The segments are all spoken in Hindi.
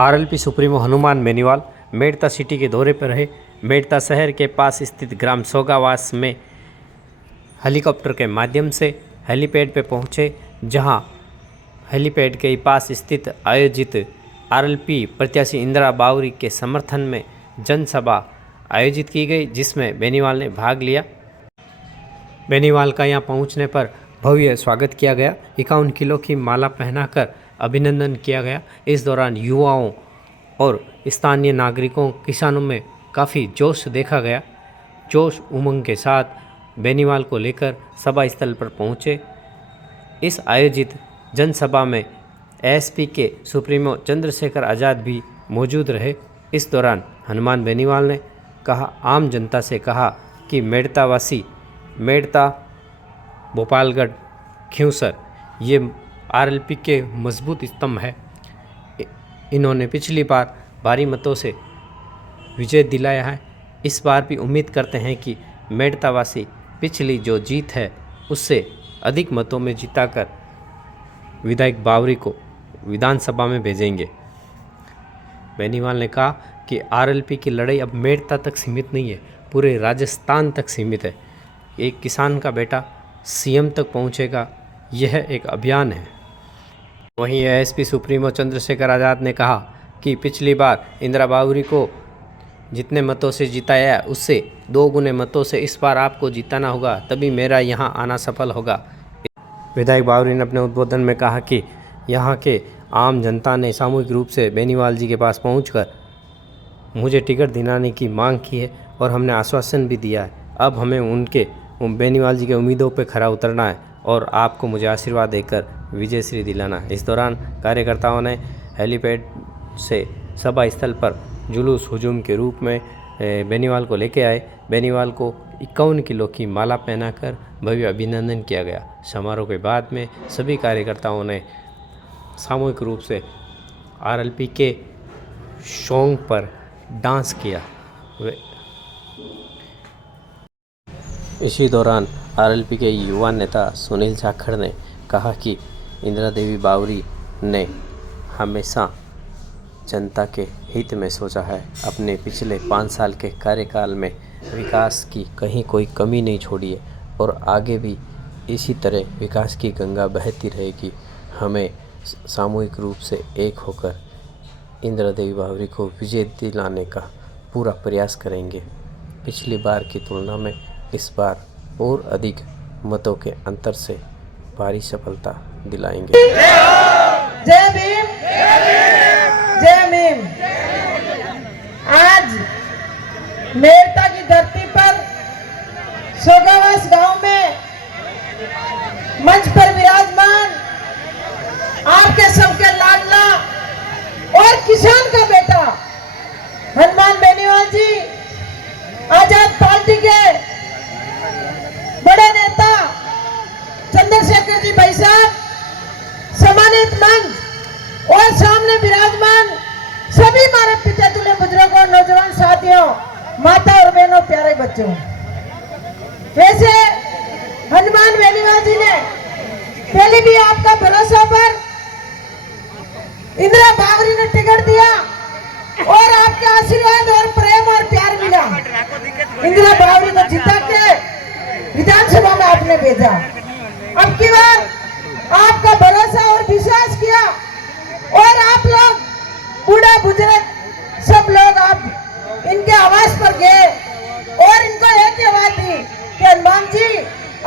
RLP supremo Hanuman Beniwal Merta city के दौरे पर रहे। मेड़ता शहर के पास स्थित ग्राम सोगावास में हेलीकॉप्टर के माध्यम से हेलीपैड पर पहुंचे, जहां हेलीपैड के पास स्थित आयोजित आरएलपी प्रत्याशी इंदिरा बावरी के समर्थन में जनसभा आयोजित की गई, जिसमें बेनीवाल ने भाग लिया। बेनीवाल का यहां पहुंचने पर भव्य स्वागत किया गया। 51 किलो की माला पहनाकर अभिनंदन किया गया। इस दौरान युवाओं और स्थानीय नागरिकों, किसानों में काफ़ी जोश देखा गया। जोश उमंग के साथ बेनीवाल को लेकर सभा स्थल पर पहुंचे। इस आयोजित जनसभा में एएसपी के सुप्रीमो चंद्रशेखर आज़ाद भी मौजूद रहे। इस दौरान हनुमान बेनीवाल ने आम जनता से कहा कि मेड़तावासी, मेड़ता, भोपालगढ़, खिंवसर ये आरएलपी के मजबूत स्तंभ है। इन्होंने पिछली बार भारी मतों से विजय दिलाया है। इस बार भी उम्मीद करते हैं कि मेड़तावासी पिछली जो जीत है उससे अधिक मतों में जिताकर विधायक बावरी को विधानसभा में भेजेंगे। बेनीवाल ने कहा कि आरएलपी की लड़ाई अब मेड़ता तक सीमित नहीं है, पूरे राजस्थान तक सीमित है। एक किसान का बेटा सीएम तक पहुंचेगा, यह एक अभियान है। वहीं एएसपी सुप्रीमो चंद्रशेखर आज़ाद ने कहा कि पिछली बार इंदिरा बावरी को जितने मतों से जिताया उससे 2 गुने मतों से इस बार आपको जिताना होगा, तभी मेरा यहां आना सफल होगा। विधायक बावरी ने अपने उद्बोधन में कहा कि यहां के आम जनता ने सामूहिक रूप से बेनीवाल जी के पास पहुंचकर मुझे टिकट दिलाने की मांग की है और हमने आश्वासन भी दिया है। अब हमें उनके बेनीवाल जी के उम्मीदों पर खरा उतरना है और आपको मुझे आशीर्वाद देकर विजयश्री दिलाना है। इस दौरान कार्यकर्ताओं ने हेलीपैड से सभा स्थल पर जुलूस हुजूम के रूप में बेनीवाल को लेके आए। बेनीवाल को 51 किलो की माला पहनाकर भव्य अभिनंदन किया गया। समारोह के बाद में सभी कार्यकर्ताओं ने सामूहिक रूप से आरएलपी के सॉन्ग पर डांस किया। इसी दौरान आरएलपी के युवा नेता सुनील जाखड़ ने कहा कि इंदिरा देवी बावरी ने हमेशा जनता के हित में सोचा है। अपने पिछले 5 साल के कार्यकाल में विकास की कहीं कोई कमी नहीं छोड़ी है और आगे भी इसी तरह विकास की गंगा बहती रहेगी। हमें सामूहिक रूप से एक होकर इंदिरा देवी बावरी को विजय दिलाने का पूरा प्रयास करेंगे। पिछली बार की तुलना में इस बार और अधिक मतों के अंतर से भारी सफलता दिलाएंगे। जय भीम, जय भीम। आज मेड़ता की धरती पर सोगावास गांव में मंच पर विराजमान आपके सबके लाडला और किसान का बेटा हनुमान बेनीवाल जी, आजाद पार्टी के बड़े नेता चंद्रशेखर जी भाई साहब, सम्मानित मंच और सामने विराजमान सभी हमारे पिता तुल्य बुजुर्गों, नौजवान साथियों, माता और बहनों, प्यारे बच्चों। वैसे हनुमान बेनीवाल जी ने पहले भी आपका भरोसा पर इंदिरा बावरी ने टिकट दिया और आपके आशीर्वाद और प्रेम और प्यार मिला। इंदिरा बावरी को जिता के विधानसभा में आपने भेजा। अब की बार आपका भरोसा और विश्वास किया और आप लोग बूढ़ा बुजुर्ग सब लोग आप इनके आवास पर गए और इनको एक आवाज दी कि हनुमान जी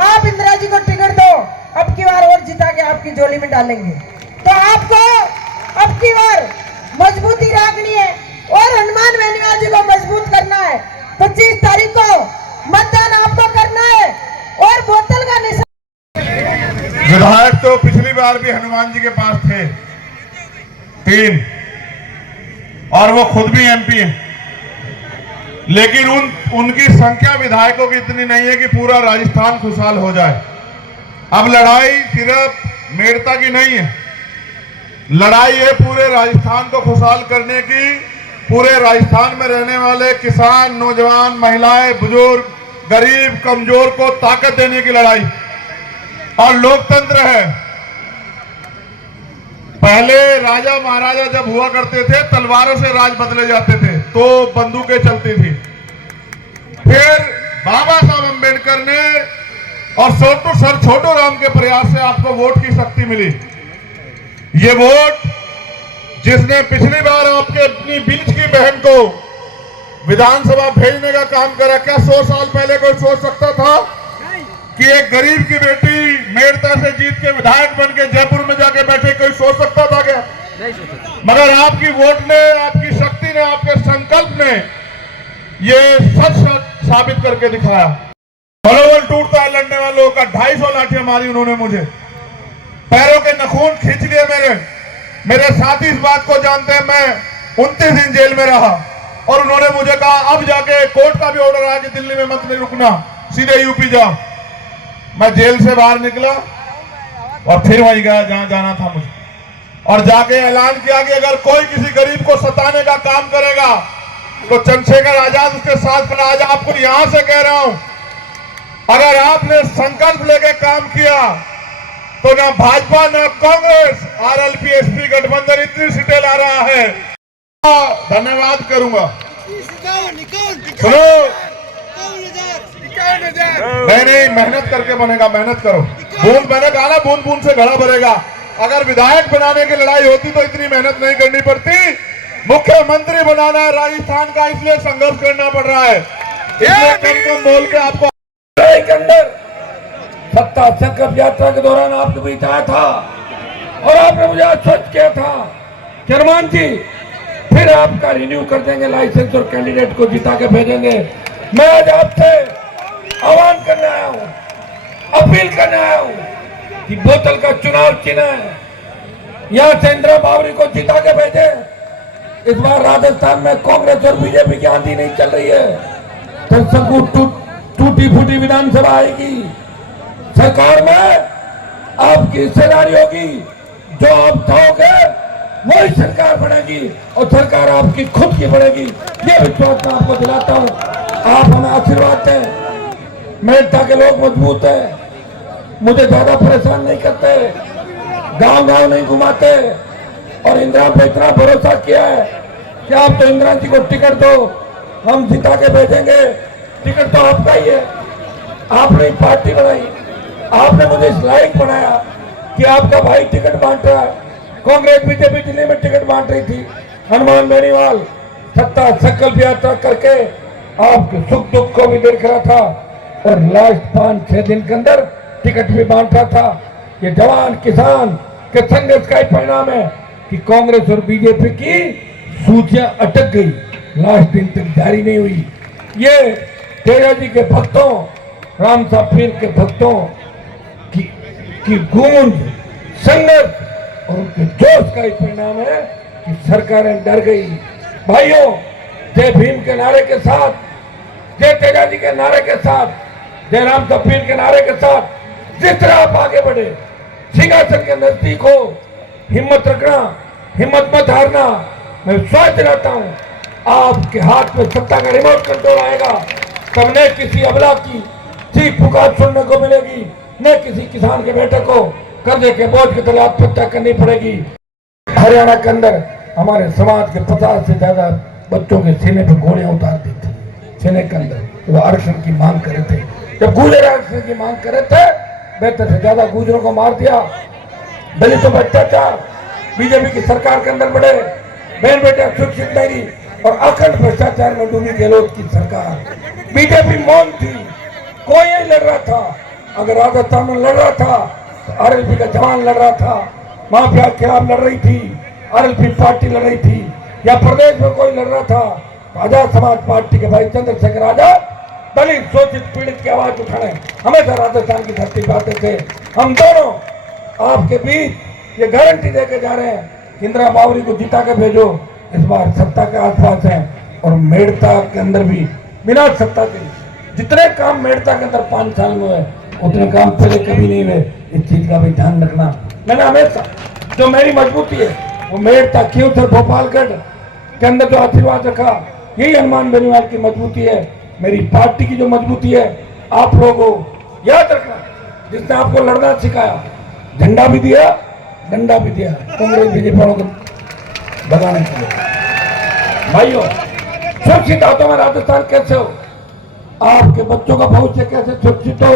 आप इंदिरा जी को टिकट दो, अब की बार और जिता के आपकी झोली में डालेंगे। तो आपको अब की बार मजबूती रखनी है और हनुमान बेनीवाल जी को मजबूत करना है। 25 तारीख को मतदान आपको करना है और बोतल का निशान। विधायक तो पिछली बार भी हनुमान जी के पास थे 3 और वो खुद भी एमपी हैं, लेकिन उनकी संख्या विधायकों की इतनी नहीं है कि पूरा राजस्थान खुशहाल हो जाए। अब लड़ाई सिर्फ मेड़ता की नहीं है, लड़ाई है पूरे राजस्थान को खुशहाल करने की। पूरे राजस्थान में रहने वाले किसान, नौजवान, महिलाएं, बुजुर्ग, गरीब, कमजोर को ताकत देने की लड़ाई। और लोकतंत्र है, पहले राजा महाराजा जब हुआ करते थे तलवारों से राज बदले जाते थे, तो बंदूकें चलती थी। फिर बाबा साहब अंबेडकर ने और सर छोटू राम के प्रयास से आपको वोट की शक्ति मिली। ये वोट जिसने पिछली बार आपके अपनी बीच की बहन को विधानसभा भेजने का काम करा, क्या 100 साल पहले कोई सोच सकता था कि एक गरीब की बेटी मेड़ता से जीत के विधायक बन के जयपुर में जाके बैठे? कोई सोच सकता था क्या? मगर आपकी वोट ने, आपकी शक्ति ने, आपके संकल्प ने ये सच साबित करके दिखाया। मनोबल टूटता है लड़ने वालों का। 250 लाठियां मारी उन्होंने मुझे, पैरों के नखून खींच लिए मेरे साथी इस बात को जानते हैं। मैं 29 दिन जेल में रहा और उन्होंने मुझे कहा अब जाके कोर्ट का भी ऑर्डर आया कि दिल्ली में मत नहीं रुकना, सीधे यूपी जाओ। मैं जेल से बाहर निकला और फिर वहीं गया जहां जाना था मुझे, और जाके ऐलान किया कि अगर कोई किसी गरीब को सताने का काम करेगा तो चंद्रशेखर आजाद उसके साथ खड़ा। आज आपको यहां से कह रहा हूं, अगर आपने संकल्प लेके काम किया तो ना भाजपा ना कांग्रेस, आरएलपी एसपी गठबंधन इतनी सीटें ला रहा है। धन्यवाद करूंगा। सुनो, नहीं, मेहनत करके बनेगा, मेहनत करो। बूंद मैंने कहा ना, बूंद बूंद से घड़ा भरेगा। अगर विधायक बनाने की लड़ाई होती तो इतनी मेहनत नहीं करनी पड़ती। मुख्यमंत्री बनाना है राजस्थान का, इसलिए संघर्ष करना पड़ रहा है। इसलिए कम बोल के आपको के अंदर सत्ता संकल्प यात्रा के दौरान आपके बीच आया था और आपने मुझे आश्वस्त किया था कि हनुमान जी फिर आपका रिन्यू कर देंगे लाइसेंस और कैंडिडेट को जिता के भेजेंगे। मैं आज आपसे आह्वान करने आया हूं, अपील करने आया हूं कि बोतल का चुनाव चिन्ह है, यहां से इंदिरा बावरी को जिता के भेजे। इस बार राजस्थान में कांग्रेस और बीजेपी की आंधी नहीं चल रही है, तो टूटी फूटी विधानसभा आएगी। सरकार में आपकी हिस्सेदारी होगी, जो आप चाहोगे वही सरकार बनेगी और सरकार आपकी खुद की बनेगी। ये विश्वास मैं आपको दिलाता हूं। आप हमें आशीर्वाद दें। मेड़ता के लोग मजबूत हैं, मुझे ज्यादा परेशान नहीं करते, गांव गांव नहीं घुमाते, और इंदिरा पे इतना भरोसा किया है कि आप तो इंदिरा जी को टिकट दो, हम जिता के भेजेंगे। टिकट तो आपका ही है, आपने पार्टी बनाई, आपने मुझे इस लायक बनाया कि आपका भाई टिकट बांट रहा है। कांग्रेस बीजेपी दिल्ली में टिकट बांट रही थी, हनुमान बेनीवाल सत्ता संकल्प यात्रा करके आपके सुख दुख को भी देख रहा था और लास्ट 5-6 दिन के अंदर टिकट भी बांट रहा था। ये जवान किसान के संघर्ष का ही परिणाम है कि कांग्रेस और बीजेपी की सूचियां अटक गई, लास्ट दिन तक जारी नहीं हुई। ये तेजा जी के भक्तों, राम साहब पीर के भक्तों की गूंज, संगत और उनके जोश का ही परिणाम है कि सरकारें डर गई। भाइयों, जय भीम के नारे के साथ, जय तेजा जी के नारे के साथ, जय राम साहब पीर के नारे के साथ जिस तरह आप आगे बढ़े, सिंहासन के नजदीक हो, हिम्मत रखना, हिम्मत मत हारना। मैं विश्वास दिलाता हूं आपके हाथ में सत्ता का रिमोट कंट्रोल आएगा, तब न किसी अबला की चीख पुकार सुनने को मिलेगी, न किसी किसान के बेटे को कर्जे के बोझ के तले आत्महत्या करनी पड़ेगी। हरियाणा के अंदर हमारे समाज के 50 से ज्यादा बच्चों के सीने पर गोलियां उतार दी थी, सीने के अंदर। वो आरक्षण की मांग करे थे, जब गुर्जर आरक्षण की मांग करे थे, बेहतर से ज्यादा गुर्जरों को मार दिया। दलितों पर अत्याचार, बीजेपी की सरकार के अंदर बढ़े, बहन बेटे सुरक्षित नहीं और अखंड भ्रष्टाचार में डूबी गहलोत की सरकार। बीजेपी मौन थी, कोई नहीं लड़ रहा था। अगर राजस्थान में लड़ रहा था तो आरएलपी का जवान लड़ रहा था, माफिया के खिलाफ लड़ रही थी, आरएलपी पार्टी लड़ रही थी, या प्रदेश में कोई लड़ रहा था तो आजाद समाज पार्टी के भाई चंद्रशेखर आजाद दलित शोषित पीड़ित की आवाज उठाने हमेशा राजस्थान की धरती पर आते थे। हम दोनों आपके बीच ये गारंटी देके जा रहे हैं, इंदिरा बावरी को जिता के भेजो। इस बार सत्ता के आसपास है और मेड़ता के अंदर भी बिना सत्ता के जितने काम मेड़ता के अंदर 5 साल में हुए उतने काम पहले कभी नहीं हुए। इस चीज का भी ध्यान रखना। मैंने हमेशा जो मेरी मजबूती है वो मेड़ता क्यों थे, भोपालगढ़ के अंदर जो आशीर्वाद रखा, यही हनुमान बेनीवाल की मजबूती है। मेरी पार्टी की जो मजबूती है, आप लोगों याद रखना, जिसने आपको लड़ना सिखाया, झंडा भी दिया, डंडा भी दिया कांग्रेस बीजेपी वालों को भगाने के लिए। भाइयों, सुरक्षित हाथों में राजस्थान कैसे हो, आपके बच्चों का भविष्य कैसे सुरक्षित हो,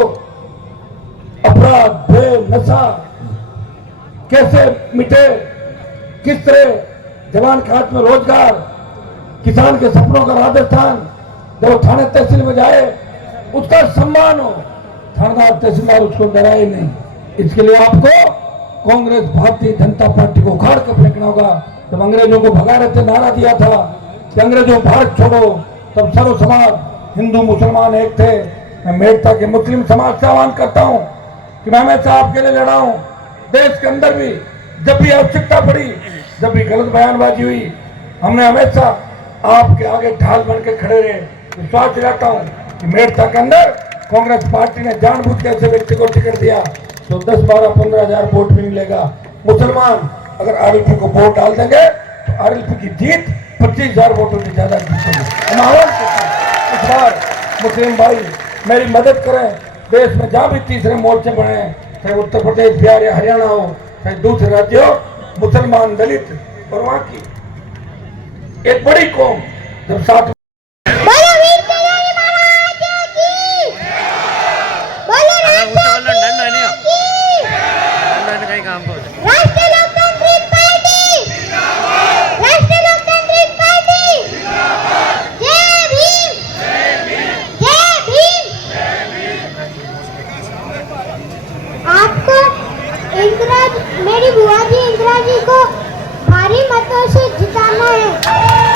अपराध, भय, नशा कैसे मिटे, किस तरह जवान के हाथ में रोजगार, किसान के सपनों का राजस्थान, जब वो थाने तहसील में जाए उसका सम्मान हो, थानेदार तहसीलदार उसको डराए नहीं। इसके लिए आपको कांग्रेस भारतीय जनता पार्टी को उखाड़ कर फेंकना होगा। जब अंग्रेजों को भगा रहे थे, नारा दिया था कि अंग्रेजों भारत छोड़ो, तब सर्व समाज हिंदू मुसलमान एक थे। मैं मेड़ता के मुस्लिम समाज से आह्वान करता हूं कि मैं हमेशा आपके लिए लड़ा हूं। देश के अंदर भी जब भी आवश्यकता पड़ी, जब भी गलत बयानबाजी हुई, हमने हमेशा आपके आगे ढाल बन के खड़े रहे। विश्वास दिलाता हूं कि मेड़ता के अंदर कांग्रेस पार्टी ने जानबूझ के ऐसे व्यक्ति को टिकट दिया तो 10, 12, 15 हजार वोट भी मिलेगा। मुसलमान अगर आरएलपी को वोट डाल देंगे तो आरएलपी की जीत 25,000 वोटों से ज्यादा जीतेगी। हम आह्वान करते हैं इस बार मुस्लिम भाई मेरी मदद करें। देश में जहाँ भी तीसरे मोर्चे बने, चाहे उत्तर प्रदेश, बिहार या हरियाणा हो, चाहे दूसरे राज्य हो, मुसलमान, दलित और वहाँ की एक बड़ी कौम जब साथ मेरी बुआ जी इंदिरा जी को भारी मतों से जिताना है।